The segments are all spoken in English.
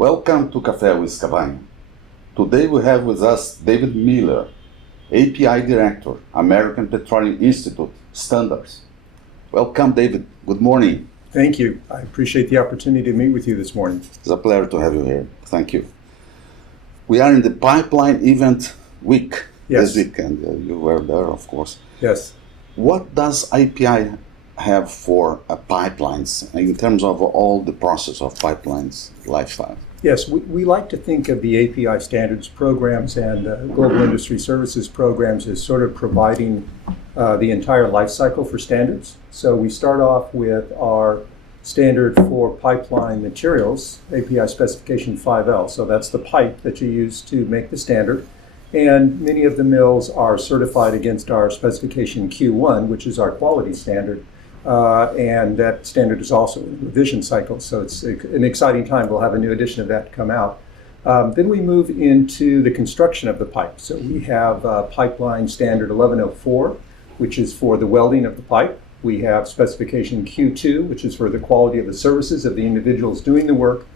Welcome to Café with Cavanha. Today we have with us David Miller, API Director, American Petroleum Institute, Standards. Welcome, David. Good morning. Thank you. I appreciate the opportunity to meet with you this morning. It's a pleasure to have you here. Thank you. We are in the pipeline event week this weekend. You were there, of course. Yes. What does API have for pipelines in terms of all the process of pipelines lifestyle? Yes, we like to think of the API standards programs and global industry services programs as sort of providing the entire life cycle for standards. So we start off with our standard for pipeline materials, API specification 5L. So that's the pipe that you use to make the standard. And many of the mills are certified against our specification Q1, which is our quality standard. And that standard is also in revision cycle, so it's an exciting time. We'll have a new edition of that come out. Then we move into the construction of the pipe. So we have pipeline standard 1104, which is for the welding of the pipe. We have specification Q2, which is for the quality of the services of the individuals doing the work.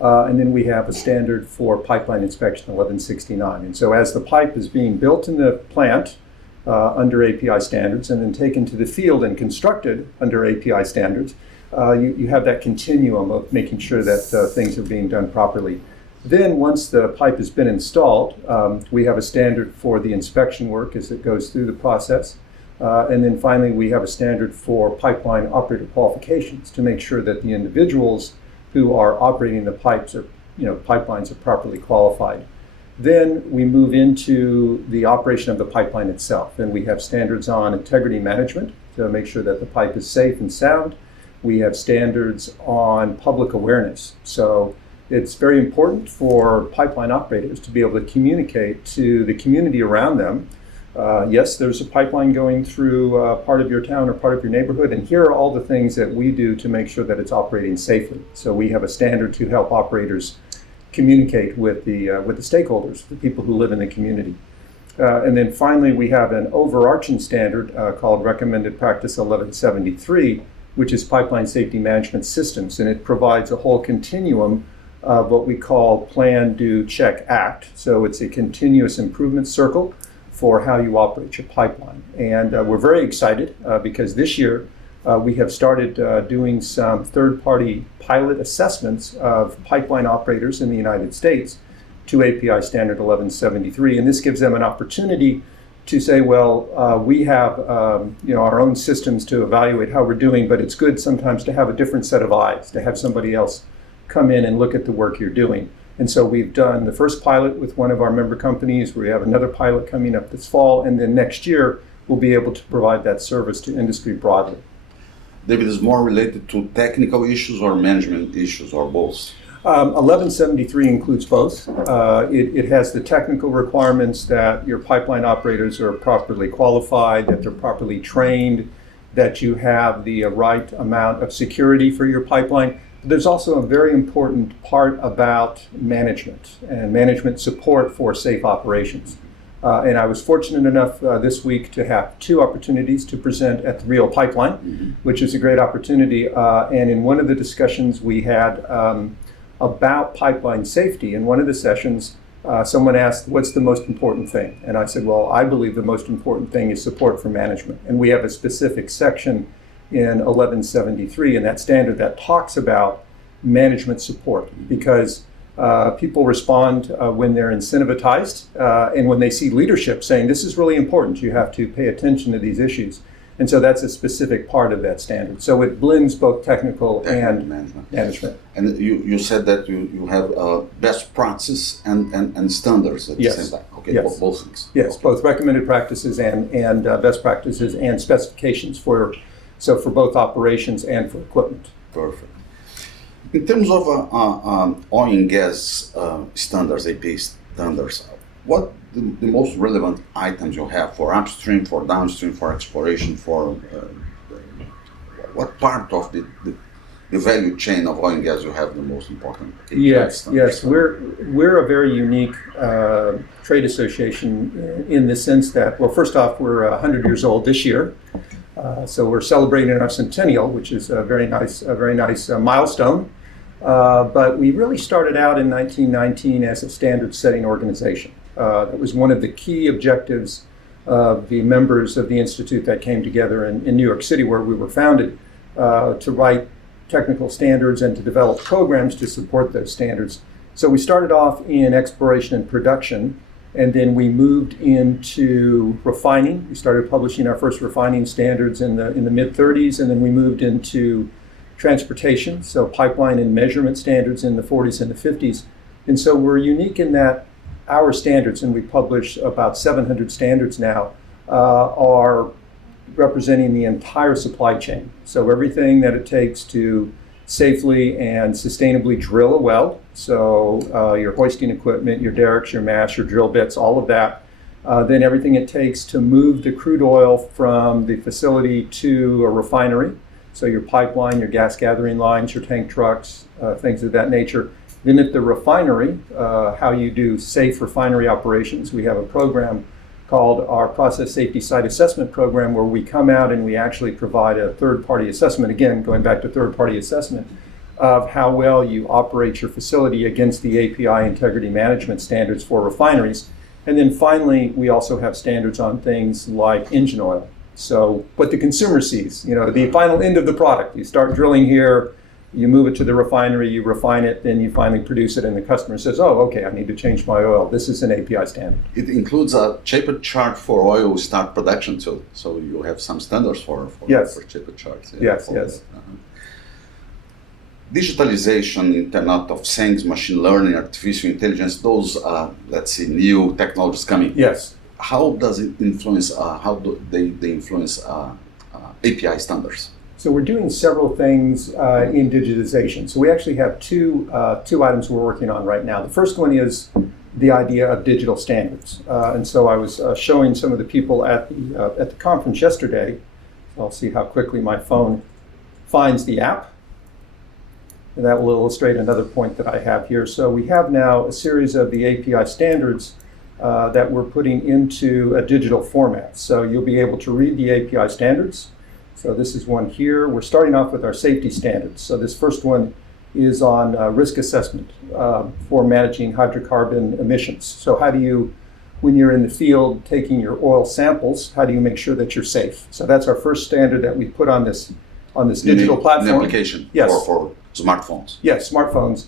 And then we have a standard for pipeline inspection 1169. And so as the pipe is being built in the plant, under API standards and then taken to the field and constructed under API standards, you have that continuum of making sure that things are being done properly. Then once the pipe has been installed, we have a standard for the inspection work as it goes through the process. And then finally, we have a standard for pipeline operator qualifications to make sure that the individuals who are operating the pipelines are properly qualified. Then we move into the operation of the pipeline itself, and we have standards on integrity management to make sure that the pipe is safe and sound. We have standards on public awareness. So it's very important for pipeline operators to be able to communicate to the community around them. Yes, there's a pipeline going through part of your town or part of your neighborhood, and here are all the things that we do to make sure that it's operating safely. So we have a standard to help operators communicate with the stakeholders, the people who live in the community. And then finally, we have an overarching standard called Recommended Practice 1173, which is Pipeline Safety Management Systems, and it provides a whole continuum of what we call Plan, Do, Check, Act. So it's a continuous improvement circle for how you operate your pipeline. And we're very excited because this year, we have started doing some third-party pilot assessments of pipeline operators in the United States to API standard 1173, and this gives them an opportunity to say, well, we have our own systems to evaluate how we're doing, but it's good sometimes to have a different set of eyes, to have somebody else come in and look at the work you're doing. And so we've done the first pilot with one of our member companies. We have another pilot coming up this fall, and then next year we'll be able to provide that service to industry broadly. David, is more related to technical issues or management issues or both? 1173 includes both. It has the technical requirements that your pipeline operators are properly qualified, that they're properly trained, that you have the right amount of security for your pipeline. There's also a very important part about management and management support for safe operations. And I was fortunate enough this week to have two opportunities to present at the Rio Pipeline, which is a great opportunity. And in one of the discussions we had about pipeline safety, in one of the sessions, someone asked, what's the most important thing? And I said, well, I believe the most important thing is support for management. And we have a specific section in 1173 in that standard that talks about management support, because people respond when they're incentivized and when they see leadership saying, this is really important, you have to pay attention to these issues. And so that's a specific part of that standard. So it blends both technical and management. And you said that you have best practices and standards at the same time. Okay, yes. Both things. Yes, okay. Both recommended practices and best practices and specifications for both operations and for equipment. Perfect. In terms of oil and gas standards, API standards, what the most relevant items you have for upstream, for downstream, for exploration, for what part of the value chain of oil and gas you have the most important? Yes. We're a very unique trade association in the sense that, well, first off, we're 100 years old this year. So we're celebrating our centennial, which is a very nice milestone. But we really started out in 1919 as a standard-setting organization. That was one of the key objectives of the members of the Institute that came together in New York City, where we were founded, to write technical standards and to develop programs to support those standards. So we started off in exploration and production, and then we moved into refining. We started publishing our first refining standards in the mid-30s, and then we moved into transportation, so pipeline and measurement standards in the 40s and the 50s. And so we're unique in that our standards, and we publish about 700 standards now, are representing the entire supply chain. So everything that it takes to safely and sustainably drill a well, so your hoisting equipment, your derricks, your masts, your drill bits, all of that. Then everything it takes to move the crude oil from the facility to a refinery, so your pipeline, your gas gathering lines, your tank trucks, things of that nature. Then at the refinery, how you do safe refinery operations. We have a program called our Process Safety Site Assessment Program, where we come out and we actually provide a third-party assessment, again, going back to third-party assessment, of how well you operate your facility against the API integrity management standards for refineries. And then finally, we also have standards on things like engine oil. So what the consumer sees, the final end of the product. You start drilling here, you move it to the refinery, you refine it, then you finally produce it, and the customer says, oh, okay, I need to change my oil. This is an API standard. It includes a cheaper chart for oil start production too. So you have some standards for cheaper charts. Yes. Digitalization, Internet of Things, machine learning, artificial intelligence, those, new technologies coming. Yes. How does it influence, how do they influence API standards? So we're doing several things in digitization. So we actually have two items we're working on right now. The first one is the idea of digital standards. And so I was showing some of the people at the conference yesterday. So I'll see how quickly my phone finds the app. And that will illustrate another point that I have here. So we have now a series of the API standards that we're putting into a digital format. So you'll be able to read the API standards. So this is one here. We're starting off with our safety standards. So this first one is on risk assessment for managing hydrocarbon emissions. So how do you, when you're in the field taking your oil samples, how do you make sure that you're safe? So that's our first standard that we put on this digital platform. An application for smartphones. Yes, smartphones.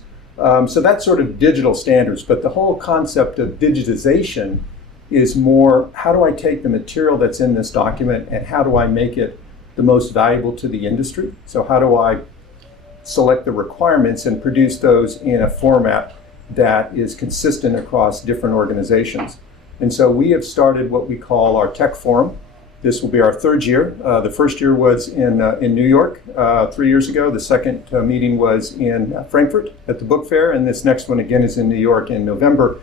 So that's sort of digital standards, but the whole concept of digitization is more, how do I take the material that's in this document and how do I make it the most valuable to the industry? So how do I select the requirements and produce those in a format that is consistent across different organizations? And so we have started what we call our tech forum. This will be our third year. The first year was in New York 3 years ago. The second meeting was in Frankfurt at the book fair, and this next one again is in New York in November.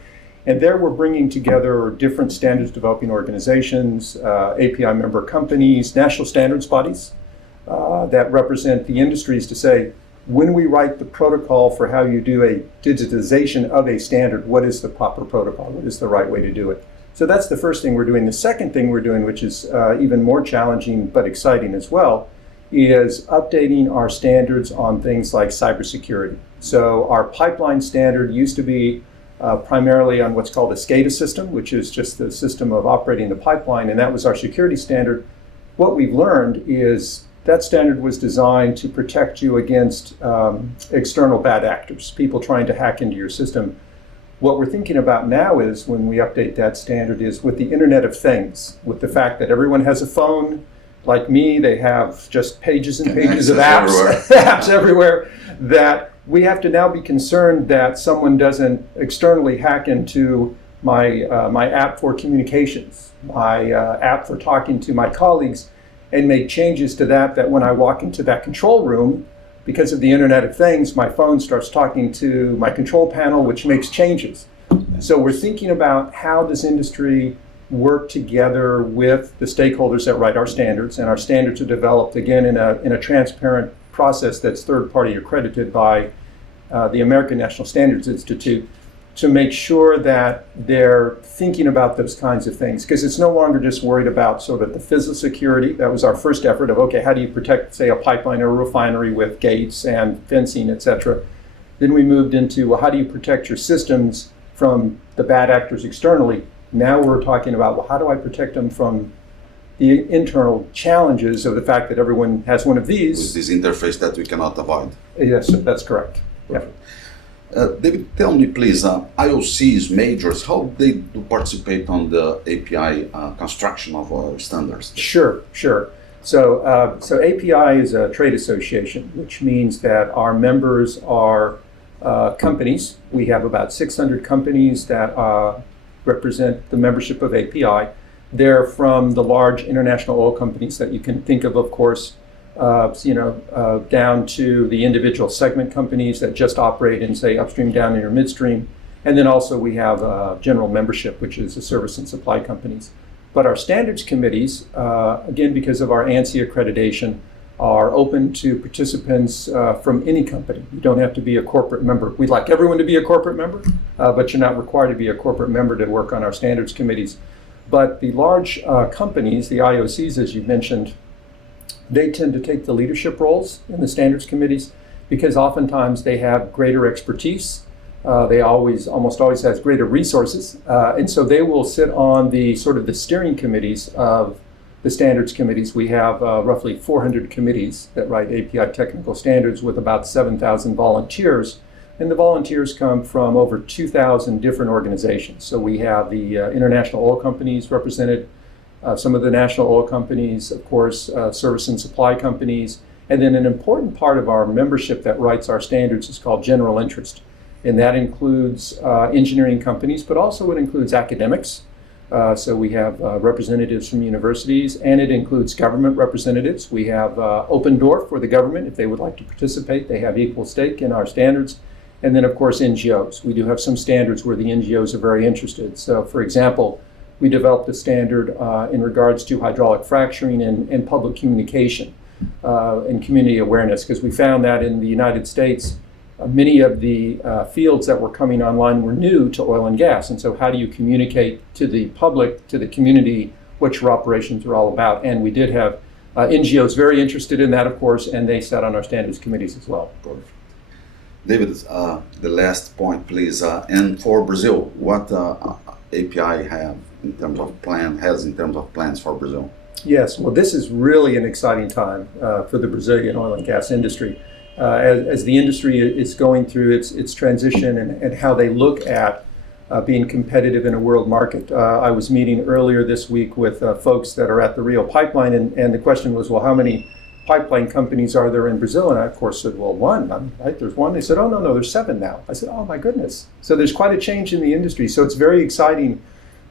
And there we're bringing together different standards developing organizations, API member companies, national standards bodies that represent the industries to say, when we write the protocol for how you do a digitization of a standard, what is the proper protocol? What is the right way to do it? So that's the first thing we're doing. The second thing we're doing, which is even more challenging but exciting as well, is updating our standards on things like cybersecurity. So our pipeline standard used to be primarily on what's called a SCADA system, which is just the system of operating the pipeline, and that was our security standard. What we've learned is that standard was designed to protect you against external bad actors, people trying to hack into your system. What we're thinking about now is, when we update that standard, is with the Internet of Things, with the fact that everyone has a phone. Like me, they have just pages and pages of apps, apps everywhere, that we have to now be concerned that someone doesn't externally hack into my app for communications, my app for talking to my colleagues, and make changes to that when I walk into that control room, because of the Internet of Things, my phone starts talking to my control panel, which makes changes. So we're thinking about, how does industry work together with the stakeholders that write our standards, and our standards are developed again in a transparent process that's third-party accredited by the American National Standards Institute, to make sure that they're thinking about those kinds of things, because it's no longer just worried about sort of the physical security. That was our first effort of, okay, how do you protect, say, a pipeline or a refinery with gates and fencing, et cetera. Then we moved into, well, how do you protect your systems from the bad actors externally? Now we're talking about, well, how do I protect them from the internal challenges of the fact that everyone has one of these? With this interface that we cannot avoid. Yes, that's correct. Yeah. David, tell me please, IOCs, majors, how they do participate on the API construction of standards? Sure. So API is a trade association, which means that our members are companies. We have about 600 companies that represent the membership of API. They're from the large international oil companies that you can think of course, down to the individual segment companies that just operate in, say, upstream, down, or midstream. And then also we have general membership, which is the service and supply companies. But our standards committees, again, because of our ANSI accreditation, are open to participants from any company. You don't have to be a corporate member. We'd like everyone to be a corporate member, but you're not required to be a corporate member to work on our standards committees. But the large companies, the IOCs, as you mentioned, they tend to take the leadership roles in the standards committees because oftentimes they have greater expertise. They almost always has greater resources. And so they will sit on the sort of the steering committees of the standards committees. We have roughly 400 committees that write API technical standards with about 7,000 volunteers. And the volunteers come from over 2,000 different organizations. So we have the international oil companies represented, some of the national oil companies, of course, service and supply companies. And then an important part of our membership that writes our standards is called general interest. And that includes engineering companies, but also it includes academics. So we have representatives from universities, and it includes government representatives. We have open door for the government. If they would like to participate, they have equal stake in our standards. And then, of course, NGOs. We do have some standards where the NGOs are very interested. So, for example, we developed a standard in regards to hydraulic fracturing and public communication and community awareness, because we found that in the United States, many of the fields that were coming online were new to oil and gas. And so how do you communicate to the public, to the community, what your operations are all about? And we did have NGOs very interested in that, of course, and they sat on our standards committees as well. Perfect. David, the last point, please. And for Brazil, what API has in terms of plans for Brazil? Yes, well, this is really an exciting time for the Brazilian oil and gas industry. As the industry is going through its transition and how they look at being competitive in a world market. I was meeting earlier this week with folks that are at the Rio Pipeline, and the question was, well, how many pipeline companies are there in Brazil? And I, of course, said, well, one, right? There's one. They said, oh, no, there's 7 now. I said, oh, my goodness. So there's quite a change in the industry. So it's very exciting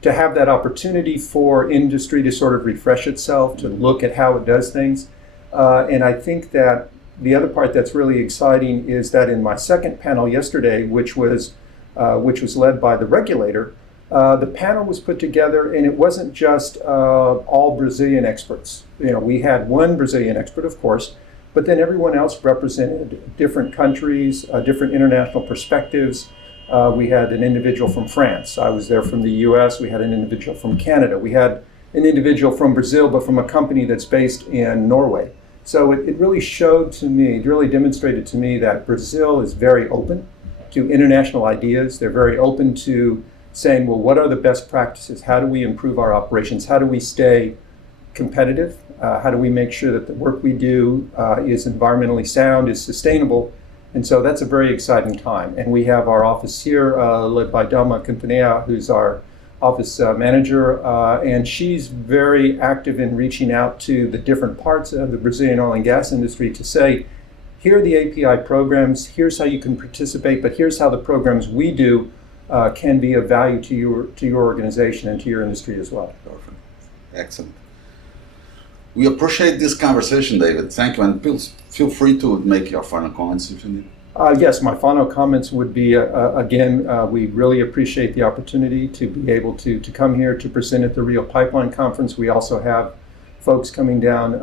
to have that opportunity for industry to sort of refresh itself, to look at how it does things. And I think that the other part that's really exciting is that in my second panel yesterday, which was led by the regulator, the panel was put together, and it wasn't just all Brazilian experts. We had one Brazilian expert, of course, but then everyone else represented different countries, different international perspectives. We had an individual from France. I was there from the US. We had an individual from Canada. We had an individual from Brazil, but from a company that's based in Norway. So it really showed to me, it really demonstrated to me that Brazil is very open to international ideas. They're very open to saying, well, what are the best practices? How do we improve our operations? How do we stay competitive? How do we make sure that the work we do is environmentally sound, is sustainable? And so that's a very exciting time. And we have our office here led by Delma Quintanilla, who's our office manager, and she's very active in reaching out to the different parts of the Brazilian oil and gas industry to say, here are the API programs, here's how you can participate, but here's how the programs we do can be of value to your organization and to your industry as well. Perfect. Excellent. We appreciate this conversation, David. Thank you, and please feel free to make your final comments if you need. Yes, my final comments would be, again, we really appreciate the opportunity to be able to come here to present at the Rio Pipeline Conference. We also have folks coming down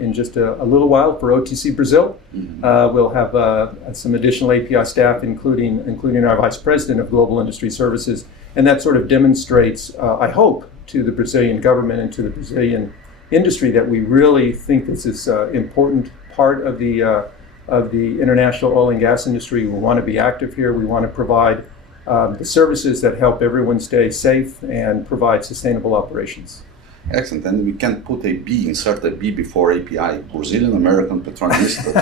in just a little while for OTC Brazil. Mm-hmm. We'll have some additional API staff, including our Vice President of Global Industry Services, and that sort of demonstrates, I hope, to the Brazilian government and to the Brazilian industry that we really think this is an important part of the of the international oil and gas industry. We want to be active here. We want to provide the services that help everyone stay safe and provide sustainable operations. Excellent. And we can put a B, insert a B before API, Brazilian American Petroleum Institute.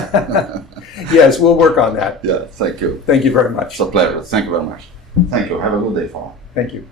Yes, we'll work on that. Yeah, thank you. Thank you very much. It's a pleasure. Thank you very much. Thank you. Have a good day, Paul. Thank you.